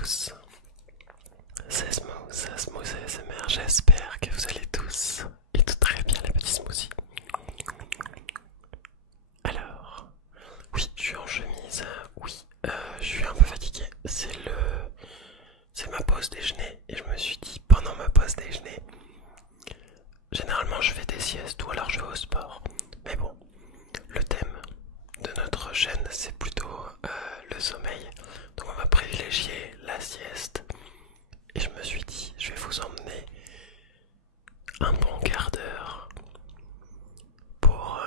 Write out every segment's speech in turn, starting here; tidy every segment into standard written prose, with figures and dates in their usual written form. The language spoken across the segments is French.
tous, c'est Smooth ASMR, j'espère que vous allez tous et tout très bien les petits smoothies. Alors, oui, je suis en chemise, oui, je suis un peu fatigué, c'est ma pause déjeuner et je me suis dit pendant ma pause déjeuner, généralement je fais des siestes ou alors je vais au sport, mais bon, le thème de notre chaîne c'est plutôt le sommeil, donc on va privilégier la sieste. Et je me suis dit, je vais vous emmener un bon quart d'heure pour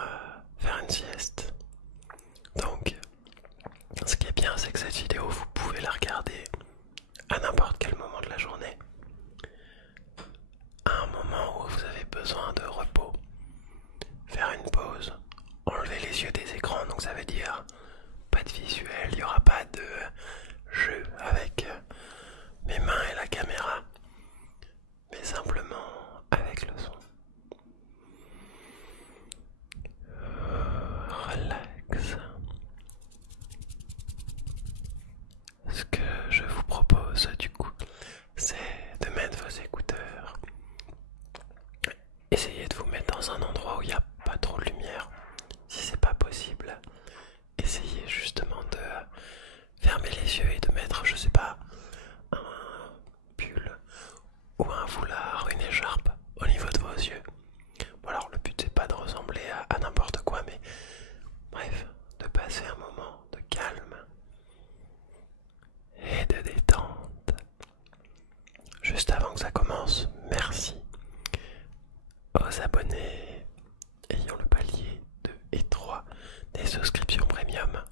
faire une sieste. Donc, ce qui est bien, c'est que cette vidéo, vous pouvez la regarder à n'importe quel moment de la journée. À un moment où vous avez besoin de repos, faire une pause, enlever les yeux des écrans, donc ça veut dire pas de visuel, il n'y aura pas de jeu avec mes mains et la caméra, mais simplement avec le son. Relax. Ce que je vous propose du coup, c'est de mettre vos écouteurs. Essayez de vous mettre dans un endroit où il n'y a pas trop de lumière. Si c'est pas possible, essayez justement de fermer les yeux et de mettre, je sais pas, un pull ou un foulard, une écharpe au niveau de vos yeux. Bon alors le but c'est pas de ressembler à n'importe quoi, mais bref, de passer un moment de calme et de détente. Juste avant que ça commence, merci aux abonnés ayant le palier 2 et 3 des souscriptions premium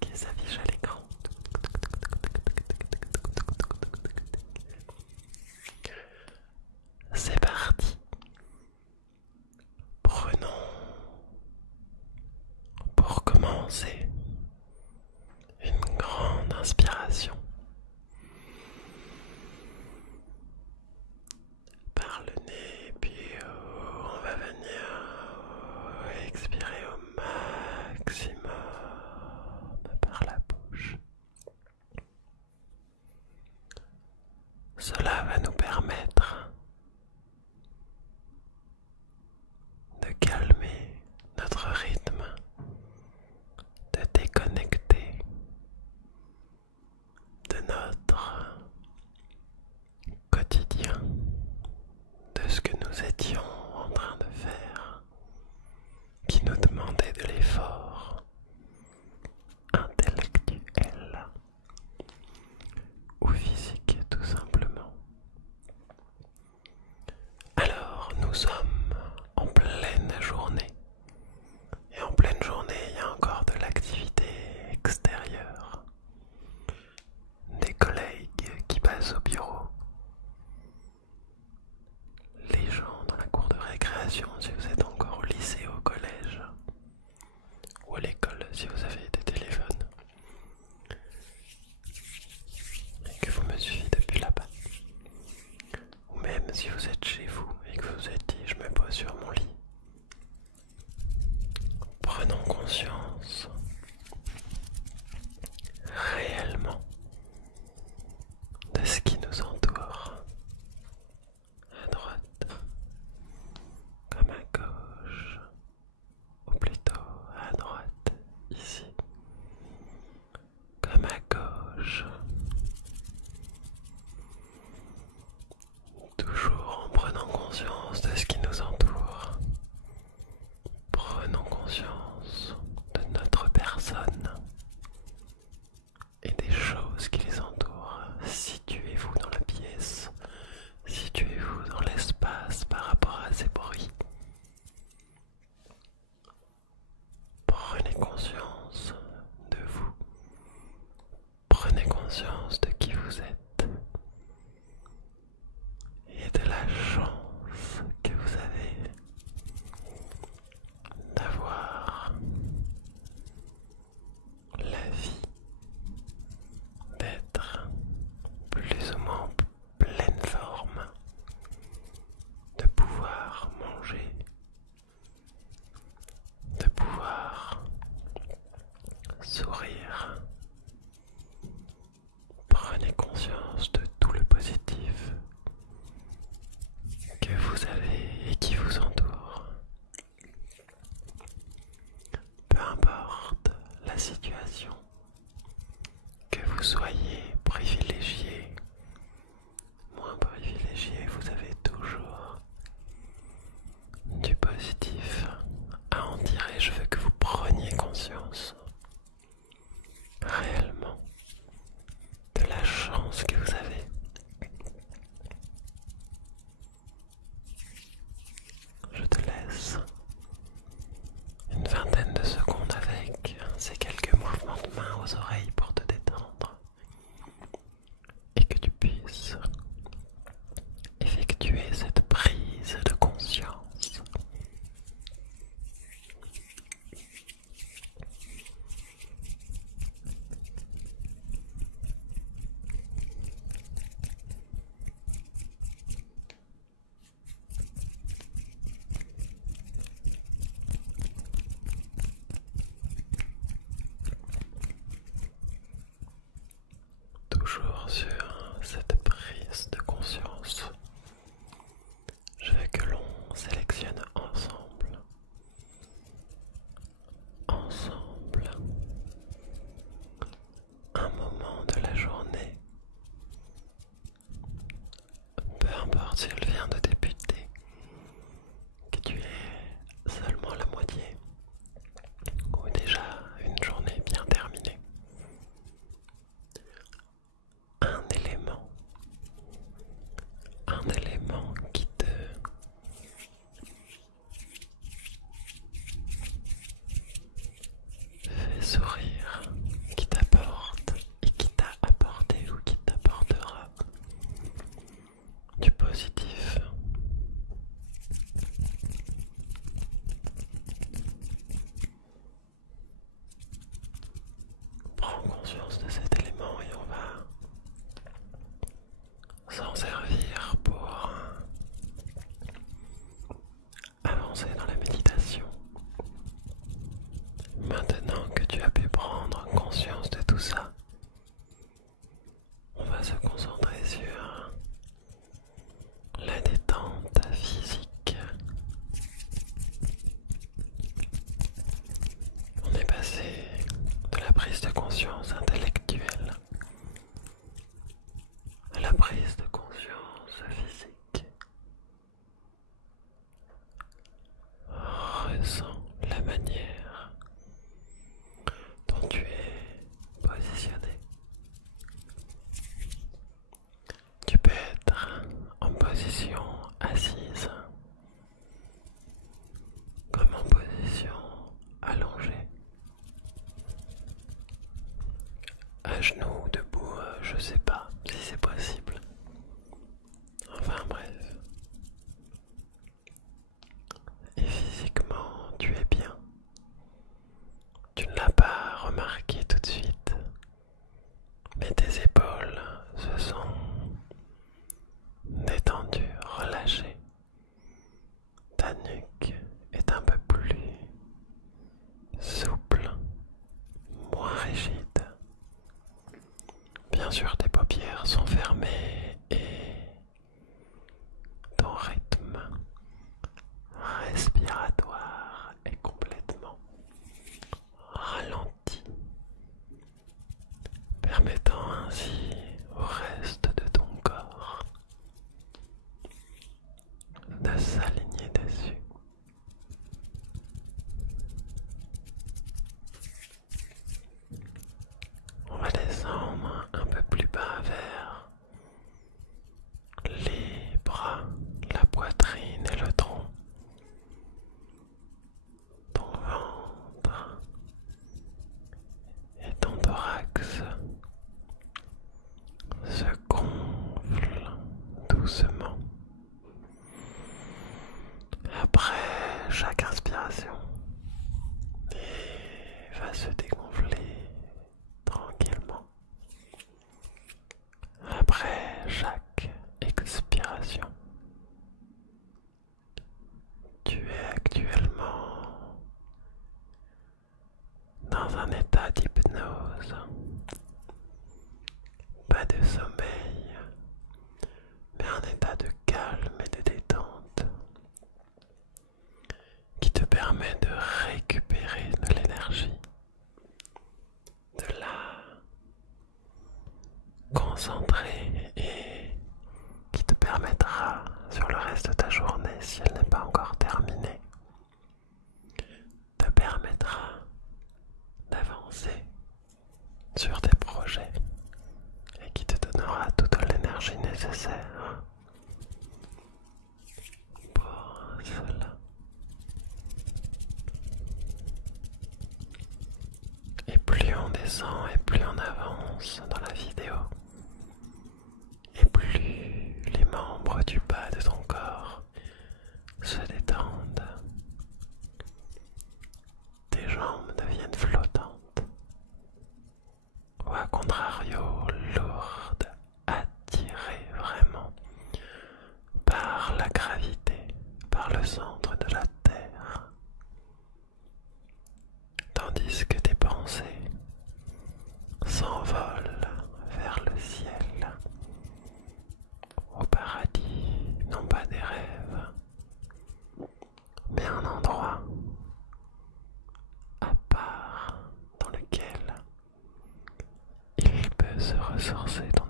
qui s'affichent à l'écran. C'est parti. Prenons pour commencer une grande inspiration par le nez, puis on va venir expirer au maximum par la bouche. Cela va nous permettre de calmer notre rythme, de déconnecter de notre quotidien, de ce que nous étions en train de faire, qui nous demandait de l'effort intellectuel ou physique tout simplement. Alors nous sommes en pleine journée, et en pleine journée il y a encore de l'activité extérieure, des collègues qui passent au bureau, les gens dans la cour de récréation si vous êtes encore au lycée ou au collège, ou à l'école si vous avez des téléphones et que vous me suivez depuis là-bas, ou même si vous êtes chez vous et que vous vous êtes dit je me pose sur mon lit. Prenons conscience réellement de ce qui nous entoure, à droite comme à gauche, ou plutôt à droite ici comme à gauche, toujours en prenant conscience de ce qui nous entoure. Prenons conscience de notre personne et des choses qui les entourent. Situez-vous dans la pièce, situez-vous dans l'espace par rapport à ces bruits. Prenez conscience de vous, prenez conscience de qui vous êtes et de la chance que vous avez d'avoir la vie, d'être plus ou moins en pleine forme, de pouvoir manger, de pouvoir sourire, vous soyez privilégié, moins privilégié, vous avez toujours du positif à en tirer. Je veux que vous preniez conscience réellement de la chance que vous avez. Je te laisse une vingtaine de secondes avec ces quelques mouvements de main aux oreilles pour te détendre et que tu puisses effectuer cette prise de conscience. Toujours sur cette prise de conscience, je veux que l'on sélectionne ensemble, un moment de la journée, peu importe si elle vient de débuter, que tu aies seulement la moitié ou déjà une journée bien terminée. Un élément qui te fait sourire, qui t'apporte et qui t'a apporté ou qui t'apportera du positif. Prends conscience de cet élément et on va s'en servir pour avancer dans la méditation. Maintenant que tu as pu prendre conscience de tout ça, on va se concentrer sur la détente physique. On est passé de la prise de conscience intellectuelle à la prise de conscience physique. Ressens la manière dont tu es positionné. Tu peux être en position assise, comme en position allongée, à genoux, debout, je sais pas si c'est possible. Enfin bref. Et physiquement, tu es bien. Tu ne l'as pas remarqué tout de suite, mais tes épaules se sont détendues, relâchées. Ta nuque est un peu plus souple, moins rigide. Bien sûr, tes paupières sont fermées et ton rythme respiratoire est complètement ralenti, permettant ainsi au reste de ton corps de s'aligner dessus. On va descendre un peu plus bas vers les bras, la poitrine et le tronc. Ton ventre et ton thorax se gonflent doucement. Après chaque inspiration, il va se dégonfler tranquillement. Après chaque expiration, tu es actuellement dans un état d'hypnose, pas de sommeil, mais un état de calme et de détente qui te permet de récupérer de l'énergie, de la sur tes projets et qui te donnera toute l'énergie nécessaire pour cela. Et plus on descend et plus on avance dans la vidéo, et plus les membres du bas de ton corps se détendent. Tes jambes deviennent flottantes, ou à contrario lourdes, attirées vraiment par la gravité, par le centre de la Terre, tandis que tes pensées s'envolent vers le ciel, au paradis, non pas des rêves, mais un endroit à part dans lequel il peut se ressourcer ton